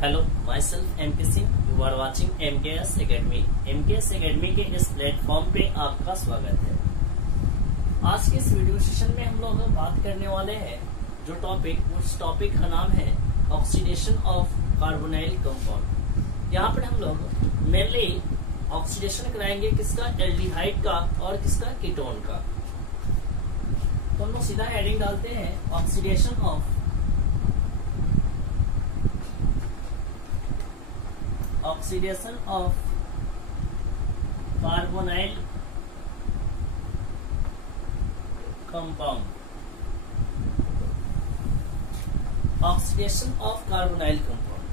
Hello, my self M K Singh. You are watching MKS Academy। MKS Academy के इस platform पे आपका स्वागत है। आज के इस वीडियो सेशन में हम लोग बात करने वाले हैं जो टॉपिक, उस टॉपिक का नाम है ऑक्सीडेशन ऑफ कार्बोनाइल कंपाउंड। यहाँ पर हम लोग मेनली ऑक्सीडेशन कराएंगे किसका, एल्डिहाइड का और किसका, कीटोन का। तो हम लोग सीधा हेडिंग डालते हैं oxidation of carbonyl compound. Oxidation of carbonyl compound.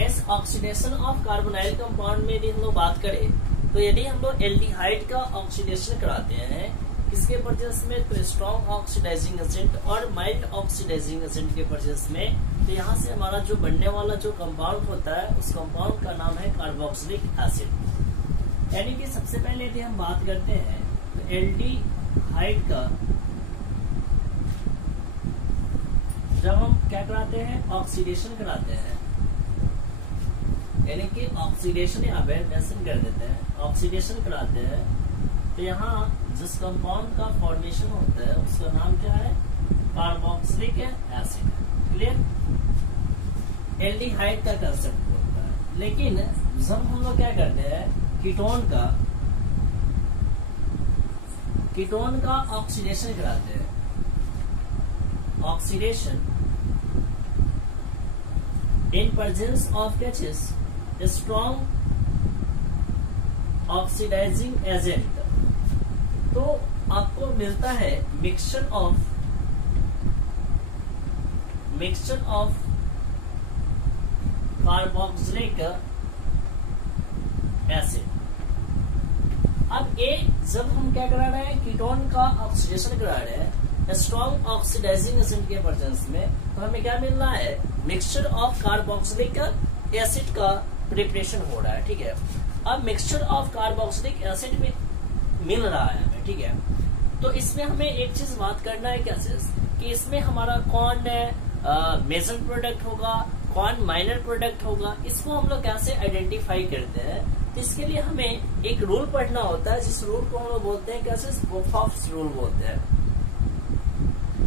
इस ऑक्सीडेशन ऑफ कार्बोनाइल कंपाउंड में यदि हम लोग बात करें तो यदि हम लोग एल्डिहाइड का ऑक्सीडेशन कराते हैं किसके परचेस में, तो स्ट्रॉन्ग ऑक्सीडाइजिंग एजेंट और माइल्ड ऑक्सीडाइजिंग एजेंट के परचेस में, तो यहाँ से हमारा जो बनने वाला जो कंपाउंड होता है उस कंपाउंड का नाम है कार्बोक्सिलिक एसिड। यानी कि सबसे पहले यदि हम बात करते हैं तो एल्डिहाइड का जब हम क्या कराते हैं, ऑक्सीडेशन कराते हैं, यानी कि ऑक्सीडेशन यहाँ पे मेंशन कर देते हैं, ऑक्सीडेशन कराते हैं, तो यहाँ जिस कंपाउंड का फॉर्मेशन होता है उसका नाम क्या है, कार्बोक्सिलिक एसिड। क्लियर? एल्डिहाइड का कंसेप्ट होता है। लेकिन जब हम लोग क्या करते हैं, कीटोन का ऑक्सीडेशन कराते हैं, oxidation in presence of catches strong oxidising agent, तो आपको मिलता है मिक्सचर ऑफ कार्बोक्सिलिक एसिड। अब ये जब हम क्या करा रहे हैं, कीटोन का ऑक्सीडेशन करा रहे हैं स्ट्रॉन्ग ऑक्सीडाइजिंग एजेंट के प्रेजेंस में, तो हमें क्या मिल रहा है, मिक्सचर ऑफ कार्बोक्सिलिक एसिड का प्रिपरेशन हो रहा है। ठीक है, अब मिक्सचर ऑफ कार्बोक्सिलिक एसिड में मिल रहा है हमें। ठीक है, तो इसमें हमें एक चीज बात करना है, क्या चीज, कि इसमें हमारा कौन मेजर प्रोडक्ट होगा, कौन माइनर प्रोडक्ट होगा, इसको हम लोग कैसे आइडेंटिफाई करते हैं। तो इसके लिए हमें एक रूल पढ़ना होता है, जिस रूल को हम लोग बोलते हैं कैसे, पोपॉफ्स रूल बोलते हैं।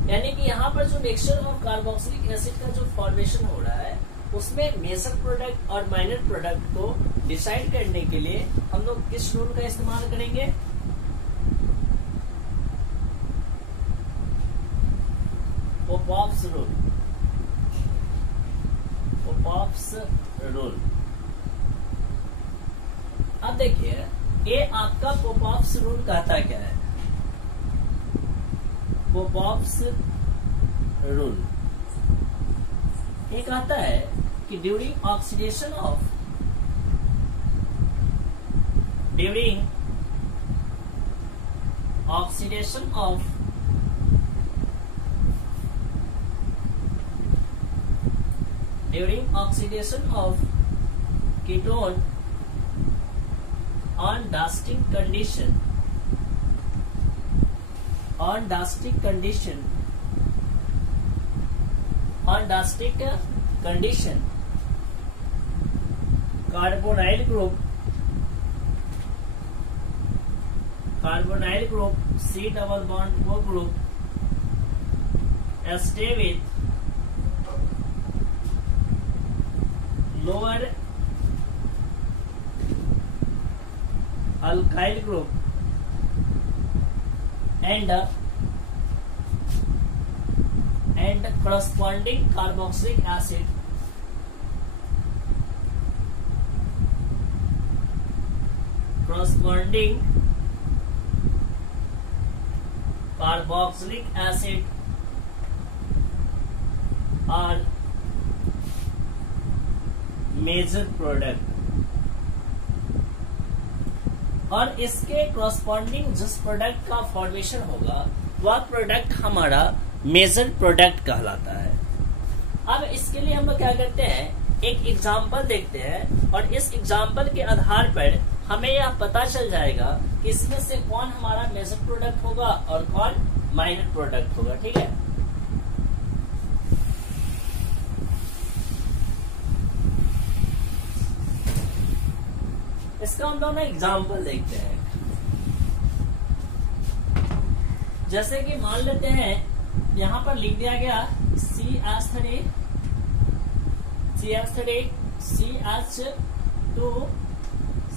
यानी कि यहाँ पर जो मिक्सचर ऑफ कार्बोक्सिलिक एसिड का जो फॉर्मेशन हो रहा है उसमें मेजर प्रोडक्ट और माइनर प्रोडक्ट को डिसाइड करने के लिए हम लोग किस रूल का इस्तेमाल करेंगे, पोपॉफ्स रूल। अब देखिए, ये आपका पोपॉफ्स रूल कहता क्या है, पोपॉफ्स रूल ये कहता है कि during oxidation of ketone on Dastic condition carbonyl group C double bond O group stay with lower alkyl group and corresponding carboxylic acid are major product, और इसके कॉरस्पॉन्डिंग जिस प्रोडक्ट का फॉर्मेशन होगा वह प्रोडक्ट हमारा मेजर प्रोडक्ट कहलाता है। अब इसके लिए हम लोग क्या करते हैं, एक एग्जाम्पल देखते हैं और इस एग्जाम्पल के आधार पर हमें यह पता चल जाएगा कि इसमें से कौन हमारा मेजर प्रोडक्ट होगा और कौन माइनर प्रोडक्ट होगा। ठीक है, इसका हम लोग ना एग्जाम्पल देखते हैं। जैसे कि मान लेते हैं यहां पर लिख दिया गया CH3 CH2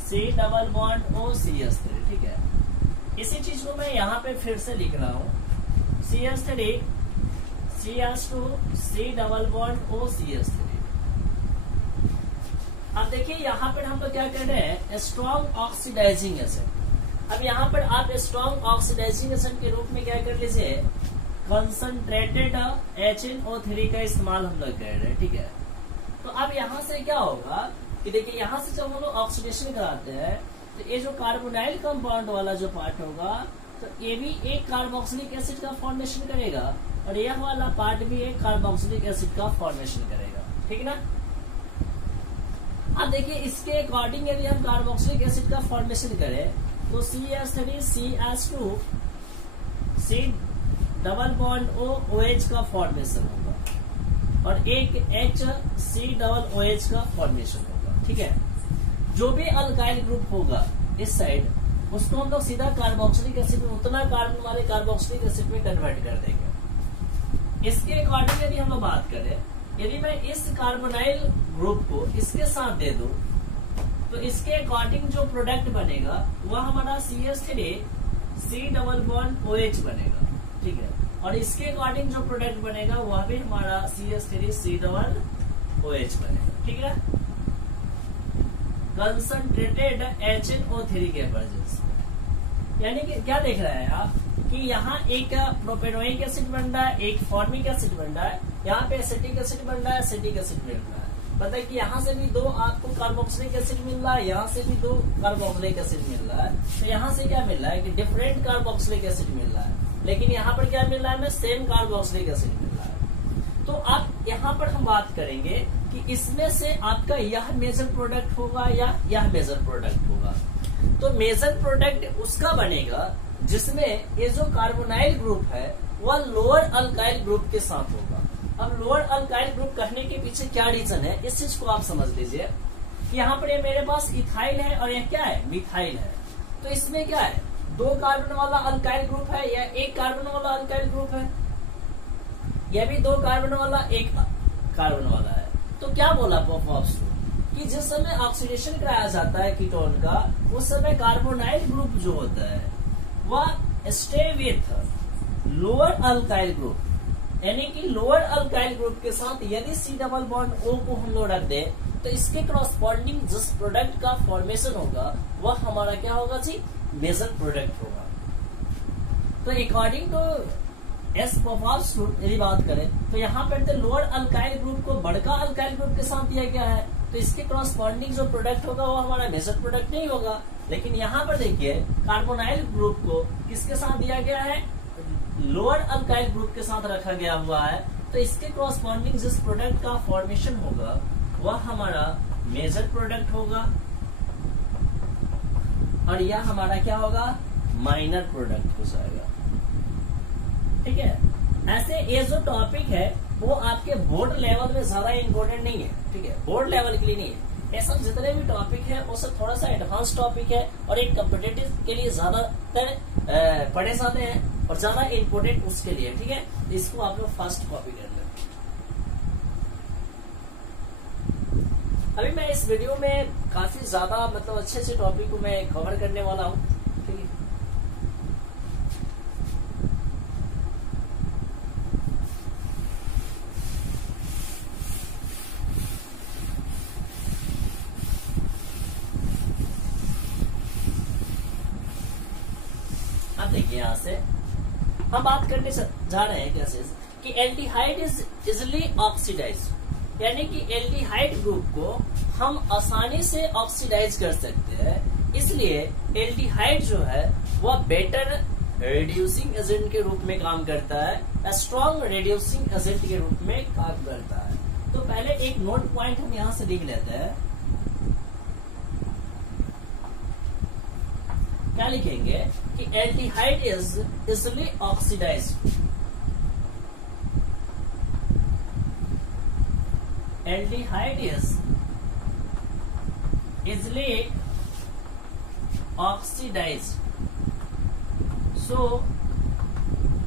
C double bond O CH3, ठीक है। इसी चीज को मैं यहाँ पे फिर से लिख रहा हूँ, CH3 CH2 C double bond O CH3। अब देखिए यहाँ पर हम लोग क्या कर रहे हैं, स्ट्रॉन्ग ऑक्सीडाइजिंग एसिड। अब यहाँ पर आप स्ट्रॉन्ग ऑक्सीडाइजिंग एसिड के रूप में क्या कर लीजिए, कंसंट्रेटेड HNO3 का इस्तेमाल हम लोग कर रहे हैं, ठीक है। तो अब यहाँ से क्या होगा कि देखिए यहाँ से जब हम लोग ऑक्सीडेशन कराते हैं तो ये जो कार्बोनाइल कंपाउंड वाला जो पार्ट होगा तो ये भी एक कार्बोक्सिलिक एसिड का फॉर्मेशन करेगा और यह वाला पार्ट भी एक कार्बोक्सिलिक एसिड का फॉर्मेशन करेगा, ठीक ना। अब देखिए इसके अकॉर्डिंग यदि हम कार्बोक्सिलिक एसिड का फॉर्मेशन करें तो CH3 CH2 C double bond O OH का फॉर्मेशन होगा और एक HC डबल OH का फॉर्मेशन होगा, ठीक है। जो भी अल्काइल ग्रुप होगा इस साइड उसको हम लोग सीधा कार्बोक्सिलिक एसिड में, उतना कार्बन वाले कार्बोक्सिलिक एसिड में कन्वर्ट कर देंगे। इसके अकॉर्डिंग यदि हम लोग बात करें, यदि मैं इस कार्बोनाइल ग्रुप को इसके साथ दे दूं तो इसके अकॉर्डिंग जो प्रोडक्ट बनेगा वह हमारा CH3 C double bond OH बनेगा, ठीक है। और इसके अकॉर्डिंग जो प्रोडक्ट बनेगा वह भी हमारा CH3 C डबल OH बनेगा, ठीक है। कंसंट्रेटेड HNO3 के प्रेजेंस में, यानी कि क्या देख रहे हैं आप कि यहाँ एक प्रोपेनोइक एसिड बन रहा है, एक फॉर्मिक एसिड बन रहा है, यहाँ पे एसिटिक एसिड बन रहा है, एसिटिक एसिड बन रहा है। मतलब कि यहाँ से भी दो आपको कार्बोक्सिलिक एसिड मिल रहा है, यहाँ से भी दो कार्बोक्सिलिक एसिड मिल रहा है। तो यहाँ से क्या मिल रहा है कि डिफरेंट कार्बोक्सिलिक एसिड मिल रहा है, लेकिन यहाँ पर क्या मिल रहा है, हमें सेम कार्बोक्सिलिक एसिड मिल रहा है। तो अब यहाँ पर हम बात करेंगे कि इसमें से आपका यह मेजर प्रोडक्ट होगा या यह मेजर प्रोडक्ट होगा। तो मेजर प्रोडक्ट उसका बनेगा जिसमें ये जो कार्बोनाइल ग्रुप है वह लोअर अल्काइल ग्रुप के साथ होगा। अब लोअर अल्काइल ग्रुप कहने के पीछे क्या रीजन है, इस चीज को आप समझ लीजिए। यहाँ पर ये मेरे पास इथाइल है और यह क्या है, मिथाइल है। तो इसमें क्या है, दो कार्बन वाला अल्काइल ग्रुप है या एक कार्बन वाला अल्काइल ग्रुप है, यह भी दो कार्बन वाला एक कार्बन वाला है। तो क्या बोला पॉपॉप्स कि जिस समय ऑक्सीडेशन कराया जाता है कीटोन का, उस समय कार्बोनाइल ग्रुप जो होता है वह stay with lower alkyl group, यानी कि लोअर अल्काइल ग्रुप के साथ यदि C डबल बॉन्ड O को हम लोग रख दे तो इसके क्रॉसपॉन्डिंग जिस प्रोडक्ट का फॉर्मेशन होगा वह हमारा क्या होगा जी, मेजर प्रोडक्ट होगा। तो अकॉर्डिंग टू एस पॉपॉप्स यदि बात करें तो यहाँ पर लोअर अल्काइल ग्रुप को बड़का अल्काइल ग्रुप के साथ दिया गया है, तो इसके क्रॉसपॉन्डिंग जो प्रोडक्ट होगा वो हमारा मेजर प्रोडक्ट नहीं होगा। लेकिन यहाँ पर देखिए कार्बोनाइल ग्रुप को किसके साथ दिया गया है, लोअर अल्काइल ग्रुप के साथ रखा गया हुआ है, तो इसके क्रॉसपॉन्डिंग जिस प्रोडक्ट का फॉर्मेशन होगा वह हमारा मेजर प्रोडक्ट होगा और यह हमारा क्या होगा, माइनर प्रोडक्ट हो जाएगा, ठीक है। ऐसे ये जो टॉपिक है वो आपके बोर्ड लेवल में ज्यादा इंपॉर्टेंट नहीं है, ठीक है, बोर्ड लेवल के लिए नहीं है। ये सब जितने भी टॉपिक है वो सब थोड़ा सा एडवांस टॉपिक है और एक कॉम्पिटिटिव के लिए ज्यादातर पढ़े जाते हैं और ज्यादा इम्पोर्टेंट उसके लिए, ठीक है। इसको आप लोग फर्स्ट कॉपी कर लें। अभी मैं इस वीडियो में काफी ज्यादा मतलब अच्छे अच्छे टॉपिक को मैं कवर करने वाला हूँ, ठीक है। अब देखिए यहाँ से हम बात करने जा रहे हैं कैसे कि एल्डिहाइड इज इजिली ऑक्सीडाइज, यानी कि एल्डिहाइड ग्रुप को हम आसानी से ऑक्सीडाइज कर सकते हैं। इसलिए एल्डिहाइड जो है वह बेटर रिड्यूसिंग एजेंट के रूप में काम करता है, स्ट्रॉन्ग रिड्यूसिंग एजेंट के रूप में काम करता है। तो पहले एक नोट पॉइंट हम यहाँ से लिख लेते हैं। क्या लिखेंगे कि aldehyde is easily oxidised, aldehyde is easily oxidized, so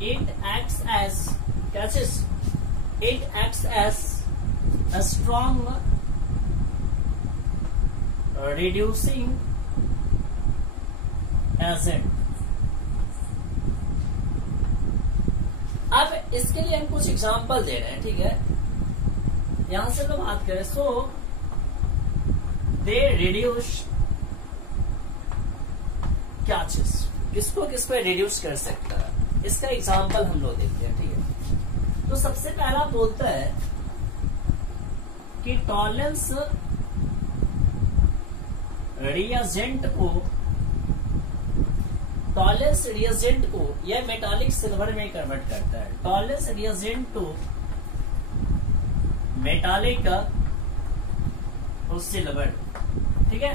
it acts as a strong reducing agent. अब इसके लिए हम कुछ एग्जांपल दे रहे हैं, ठीक है। यहां से हम बात करें, सो दे रिड्यूस क्या चीज किसको रिड्यूस कर सकता है, इसका एग्जांपल हम लोग देखते हैं, ठीक है। तो सबसे पहला बोलता है कि टॉलरेंस रिएजेंट को यह मेटालिक सिल्वर में कन्वर्ट करता है। Tollens reagent to metallic silver, ठीक है।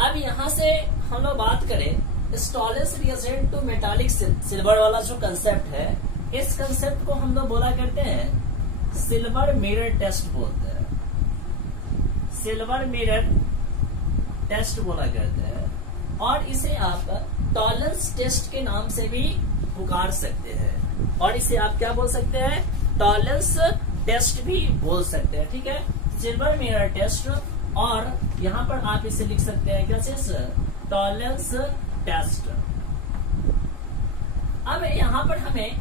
अब यहां से हम लोग बात करें, इस Tollens reagent to metallic silver वाला जो कंसेप्ट है, इस कंसेप्ट को हम लोग बोला करते हैं सिल्वर मिरर टेस्ट बोलते हैं। सिल्वर मिरर टेस्ट बोला करते हैं, और इसे आप टॉलरेंस टेस्ट के नाम से भी पुकार सकते हैं, और इसे आप क्या बोल सकते हैं, टॉलरेंस टेस्ट भी बोल सकते हैं, ठीक है। सिल्वर मिरर टेस्ट, और यहां पर आप इसे लिख सकते हैं क्या चीज, टॉलरेंस टेस्ट। अब यहां पर हमें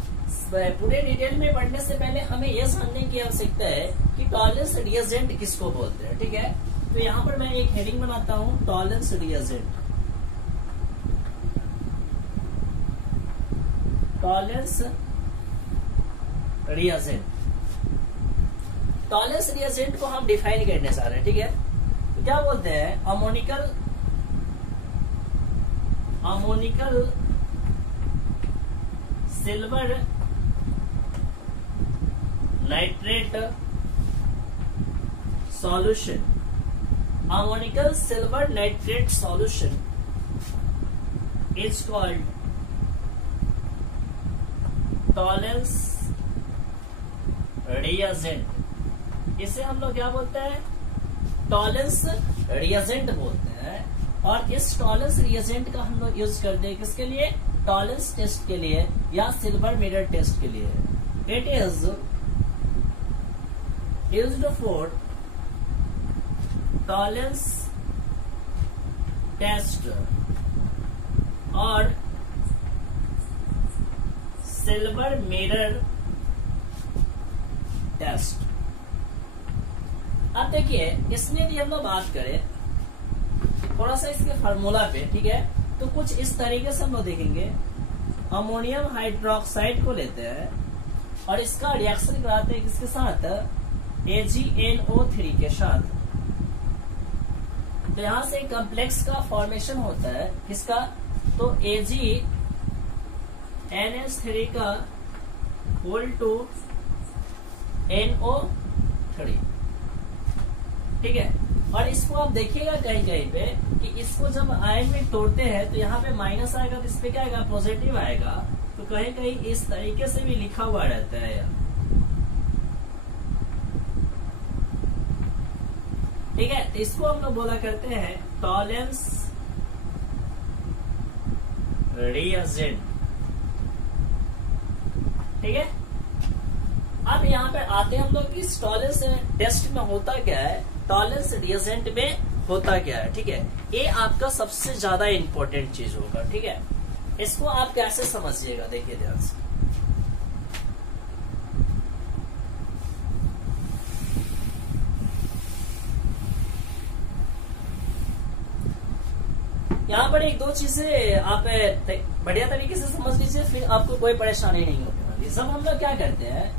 पूरे डिटेल में पढ़ने से पहले हमें यह जानने की आवश्यकता है कि टॉलरेंस रिएजेंट किसको बोलते हैं, ठीक है। तो यहां पर मैं एक हेडिंग बनाता हूं, tolerance reagent. Tolerance reagent, tolerance reagent को हम डिफाइन करने जा रहे हैं, ठीक है। तो क्या बोलते हैं, ammoniacal silver nitrate solution, ammoniacal silver nitrate solution is called tolerance reagent. इसे हम लोग क्या बोलते हैं, टॉलरेंस रिएजेंट बोलते हैं। और इस टॉलरेंस रिएजेंट का हम लोग यूज करते हैं किसके लिए, टॉलरेंस टेस्ट के लिए या सिल्वर मिरर टेस्ट के लिए। It is used for Tollens test और सिल्वर मिरर टेस्ट। अब देखिए, इसमें यदि हम लोग बात करें थोड़ा सा इसके फार्मूला पे, ठीक है, तो कुछ इस तरीके से हम लोग देखेंगे। अमोनियम हाइड्रोक्साइड को लेते हैं और इसका रिएक्शन कराते हैं किसके साथ, AgNO3 के साथ। तो यहां से कॉम्प्लेक्स का फॉर्मेशन होता है किसका, तो AgNH3 का होल टू NO3, ठीक है। और इसको आप देखिएगा कहीं कहीं पे कि इसको जब आयन में तोड़ते हैं तो यहाँ पे माइनस आएगा, तो इस पे क्या आएगा, पॉजिटिव आएगा। तो कहीं कहीं इस तरीके से भी लिखा हुआ रहता है यार, ठीक है। तो इसको हम लोग बोला करते हैं टॉलरेंस रिएजेंट, ठीक है। अब यहाँ पे आते हैं हम लोग कि टॉलरेंस टेस्ट में होता क्या है, टॉलरेंस रिएजेंट में होता क्या है, ठीक है। ये आपका सबसे ज्यादा इंपॉर्टेंट चीज होगा, ठीक है। इसको आप कैसे समझिएगा, देखिए ध्यान से। यहाँ पर एक दो चीजें आप बढ़िया तरीके से समझ लीजिए, फिर आपको कोई परेशानी नहीं होने वाली। सब हम लोग क्या करते हैं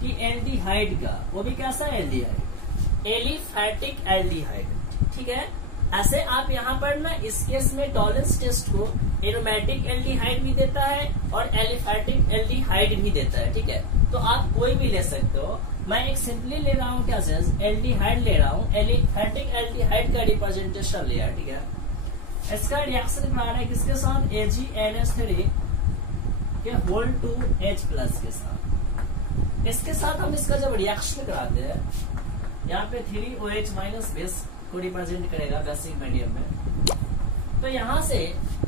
कि एल्डिहाइड का, वो भी कैसा एल्डिहाइड, एलिफैटिक एल्डिहाइड, ठीक है। ऐसे आप यहाँ पर ना इस केस में टॉलरेंस टेस्ट को एरोमेटिक एल्डिहाइड भी देता है और एलिफैटिक एल्डिहाइड भी देता है, ठीक है। तो आप कोई भी ले सकते हो। मैं एक सिंपली ले रहा हूँ क्या चीज, एल्डिहाइड ले रहा हूँ, एलिफैटिक एल्डिहाइड का रिप्रेजेंटेशन लिया, ठीक है। इसका रिएक्शन करा है किसके साथ, AgNH3 के होल टू H प्लस के साथ। इसके साथ हम इसका जब रिएक्शन कराते हैं, यहाँ पे 3OH माइनस बेस को रिप्रेजेंट करेगा बेसिक मीडियम में, तो यहाँ से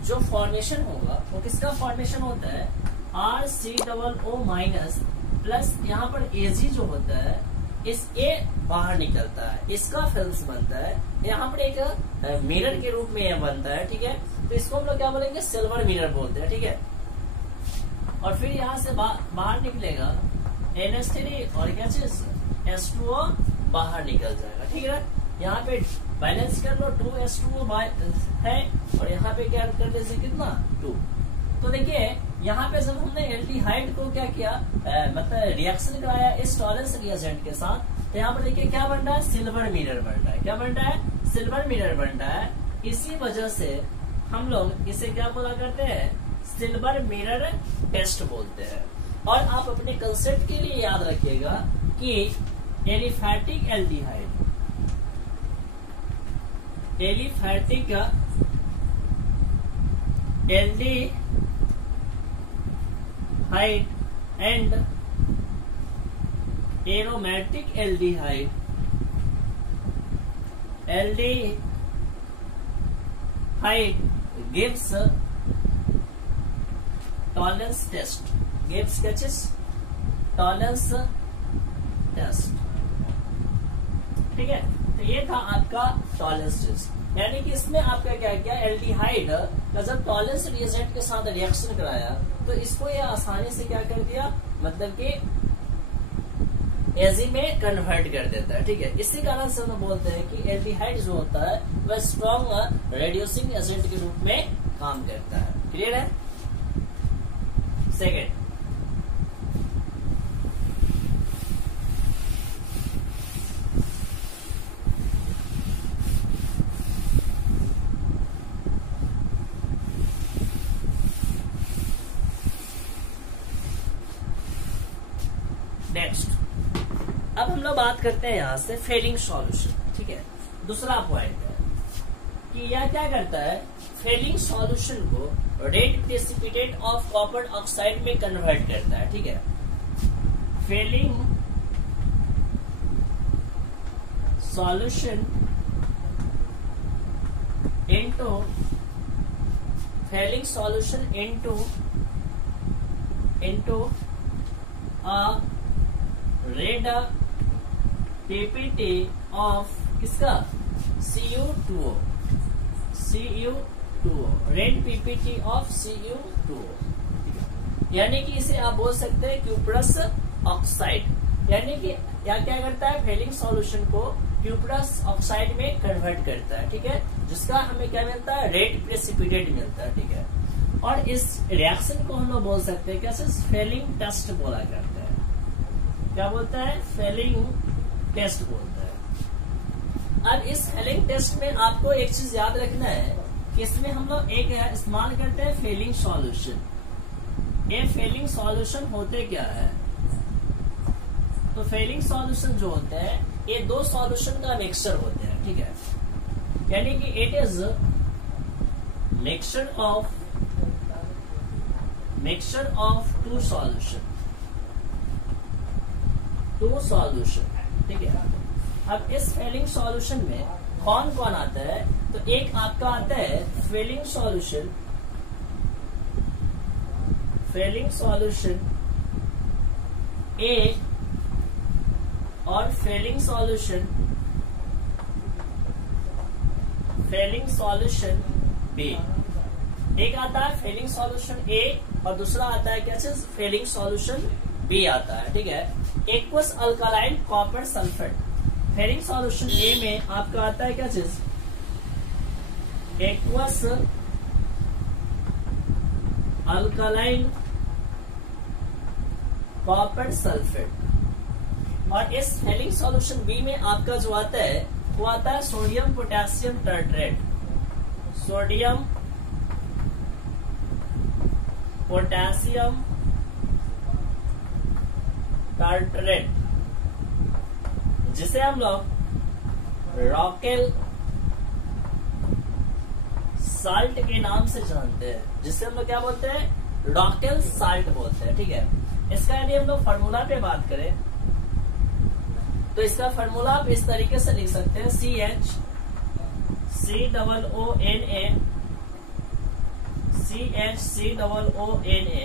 जो फॉर्मेशन होगा वो किसका फॉर्मेशन होता है, RCOO माइनस प्लस यहाँ पर Ag जो होता है, इस A बाहर निकलता है, इसका फिल्म बनता है, यहाँ पर एक मिरर के रूप में यह बनता है, ठीक है। तो इसको हम लोग क्या बोलेंगे, सिल्वर मिरर बोलते हैं, ठीक है। और फिर यहाँ से बाहर निकलेगा NH3 और क्या चीज H2O बाहर निकल जाएगा, ठीक है। यहाँ पे बैलेंस कर लो, 2H2O है और यहाँ पे क्या कर दीजिए कितना 2। तो देखिए यहाँ पे जब हमने एल्डिहाइड को क्या किया, मतलब रिएक्शन कराया इस टॉलेंस रिएजेंट के साथ, तो यहाँ पर देखिए क्या बन रहा है, सिल्वर मिरर बन रहा है। क्या बन रहा है, सिल्वर मिरर बन रहा है। इसी वजह से हम लोग इसे क्या बोला करते हैं, सिल्वर मिरर टेस्ट बोलते हैं। और आप अपने कंसेप्ट के लिए याद रखिएगा कि aliphatic aldehyde, aliphatic aldehyde and aromatic aldehyde, aldehyde gives tolerance test, gives catches tolerance test, ठीक है। तो ये था आपका टॉलेंस टेस्ट, यानी कि इसमें आपका क्या किया, एल्डिहाइड का जब टॉलेंस रिएजेंट के साथ रिएक्शन कराया तो इसको ये आसानी से क्या कर दिया, मतलब कि एजी में कन्वर्ट कर देता है, ठीक है। इसी कारण से हम बोलते हैं कि एल्डिहाइड जो होता है वह स्ट्रॉन्ग रेड्यूसिंग एजेंट के रूप में काम करता है। क्लियर है। सेकेंड, नेक्स्ट अब हम लोग बात करते हैं यहाँ से फेलिंग सॉल्यूशन, ठीक है। दूसरा पॉइंट है कि यह क्या करता है, फेलिंग सॉल्यूशन को red precipitate of copper oxide में कन्वर्ट करता है, ठीक है। Fehling solution into a red P P किसका, Cu2O, red P of Cu2O, यानी कि इसे आप बोल सकते हैं क्यूप्रस ऑक्साइड, यानी कि या क्या करता है, फेलिंग सॉल्यूशन को क्यूप्रस ऑक्साइड में कन्वर्ट करता है, ठीक है, जिसका हमें क्या मिलता है, रेड प्रेसिपिटेट मिलता है, ठीक है। और इस रिएक्शन को हम लोग बोल सकते हैं कैसे, फेलिंग टेस्ट बोला करता है। क्या बोलता है, फेलिंग टेस्ट बोलता है। अब इस फेलिंग टेस्ट में आपको एक चीज याद रखना है कि इसमें हम लोग एक इस्तेमाल करते हैं फेलिंग सॉल्यूशन। ये फेलिंग सॉल्यूशन होते क्या है, तो फेलिंग सॉल्यूशन जो होते हैं ये दो सॉल्यूशन का मिक्सचर होते हैं, ठीक है। यानी कि it is mixture of two solution, ठीक है। अब इस फेलिंग सॉल्यूशन में कौन कौन आता है, तो एक आपका आता है फेलिंग सॉल्यूशन ए और फेलिंग सॉल्यूशन बी। एक आता है फेलिंग सॉल्यूशन ए और दूसरा आता है क्या चीज, फेलिंग सॉल्यूशन बी आता है, ठीक है। Aqueous alkaline copper sulphate, Fehling solution A में आपका आता है क्या चीज, एक्वस अल्कालाइन कॉपर सल्फेट। और इस फेलिंग सॉल्यूशन बी में आपका जो आता है वो आता है sodium potassium tartrate, sodium potassium tartrate, जिसे हम लोग रॉकेल साल्ट के नाम से जानते हैं, जिसे हम लोग क्या बोलते हैं, रॉकेल साल्ट बोलते हैं, ठीक है। इसका यदि हम लोग फार्मूला पे बात करें तो इसका फार्मूला आप इस तरीके से लिख सकते हैं, CHCOONA CHCOONA,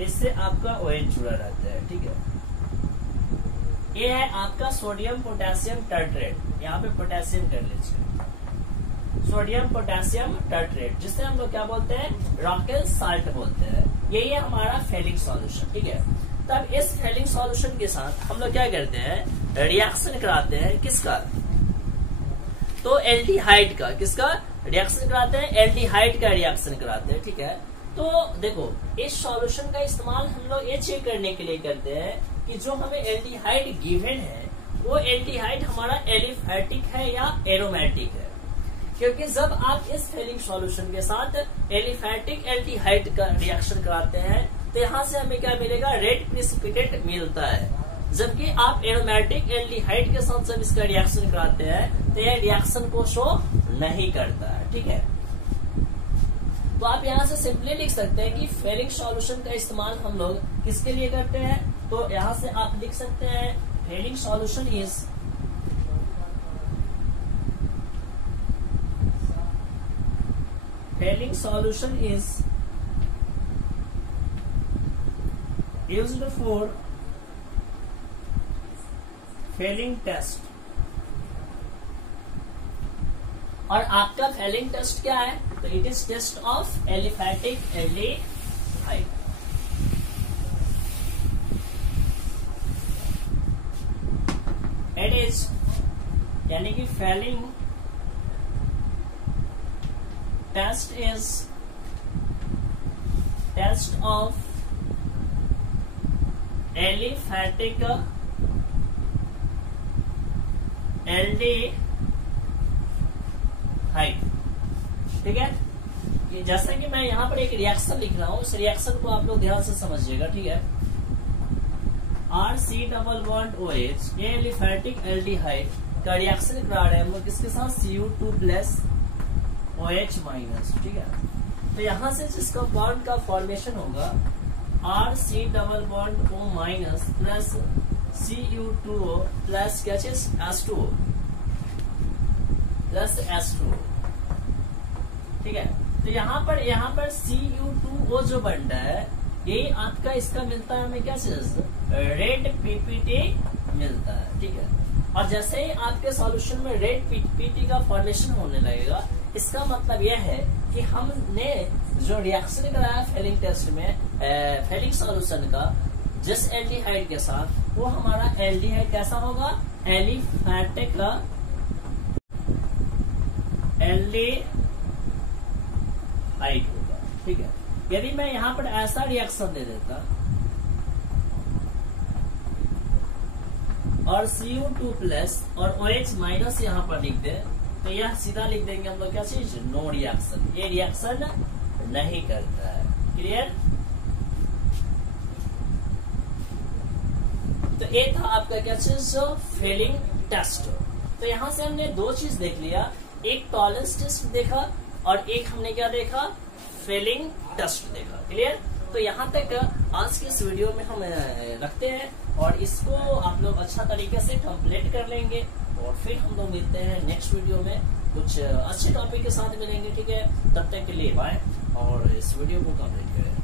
इससे आपका OH जुड़ा रहता है, ठीक है। ये है आपका सोडियम पोटेशियम टर्ट्रेट, यहाँ पे पोटेशियम कर लीजिए, सोडियम पोटेशियम टर्ट्रेट, जिससे हम लोग क्या बोलते हैं, रॉकेल साल्ट बोलते हैं। यही है हमारा फेलिक सॉल्यूशन, ठीक है। तब इस फेलिक सॉल्यूशन के साथ हम लोग क्या करते हैं, रिएक्शन कराते हैं, किसका, तो एल्डिहाइड का, किसका रिएक्शन कराते हैं, एल्डिहाइड का रिएक्शन कराते हैं, ठीक है। तो देखो इस सॉल्यूशन का इस्तेमाल हम लोग ये चेक करने के लिए करते हैं कि जो हमें एल्डिहाइड गिवन है वो एल्डिहाइड हमारा एलिफैटिक है या एरोमेटिक है, क्योंकि जब आप इस फेलिक सॉल्यूशन के साथ एलिफैटिक एल्डिहाइड का रिएक्शन कराते हैं तो यहाँ से हमें क्या मिलेगा, रेड प्रेसिपिटेट मिलता है। जबकि आप एरोमेटिक एल्डिहाइड के साथ जब इसका रिएक्शन कराते हैं तो यह रिएक्शन को शो नहीं करता है, ठीक है। तो आप यहाँ से सिंपली लिख सकते हैं कि फेलिक सॉल्यूशन का इस्तेमाल हम लोग किसके लिए करते हैं, तो यहाँ से आप लिख सकते हैं Fehling solution is used for Fehling test. और आपका फेलिंग टेस्ट क्या है, तो it is test of aliphatic aldehyde. It is यानी कि Fehling test is test of aliphatic aldehyde, ठीक है। जैसा कि मैं यहाँ पर एक रिएक्शन लिख रहा हूँ, उस रिएक्शन को आप लोग ध्यान से समझिएगा, ठीक है। RC≡OH, ये एलिफैटिक एल्डिहाइड का रिएक्शन करा रहे हैं हम लोग किसके साथ, Cu2+OH-, ठीक है। तो यहाँ से जिस कंपाउंड का फॉर्मेशन होगा RC≡O- प्लस Cu2O प्लस क्या चीज H2O प्लस H2O, ठीक है। तो यहाँ पर Cu2O जो बन रहा है यही आपका इसका मिलता है हमें क्या चीज, रेड पीपीटी मिलता है, ठीक है। और जैसे ही आपके सॉल्यूशन में रेड पीपीटी का फॉर्मेशन होने लगेगा, इसका मतलब यह है कि हमने जो रिएक्शन कराया फेलिंग टेस्ट में फेलिक सॉल्यूशन का जिस एल्डिहाइड के साथ, वो हमारा एल्डिहाइड कैसा होगा, एलिफैटिक एल्डिहाइड होगा, ठीक है। यदि मैं यहाँ पर ऐसा रिएक्शन दे देता और Cu2+ और OH- यहाँ पर लिख दे, तो यह सीधा लिख देंगे हम लोग क्या चीज, नो रिएक्शन, ये रिएक्शन नहीं करता है, क्लियर। तो ये था आपका क्या चीज, फेलिंग टेस्ट। तो यहाँ से हमने दो चीज देख लिया, एक टॉलरेंस टेस्ट देखा और एक हमने क्या देखा, फेलिंग टेस्ट देखा, क्लियर। तो यहाँ तक आज के इस वीडियो में हम रखते हैं और इसको आप लोग अच्छा तरीके से कंप्लीट कर लेंगे और फिर हम लोग मिलते हैं नेक्स्ट वीडियो में कुछ अच्छे टॉपिक के साथ मिलेंगे, ठीक है। तब तक के लिए बाय और इस वीडियो को कंप्लीट करें।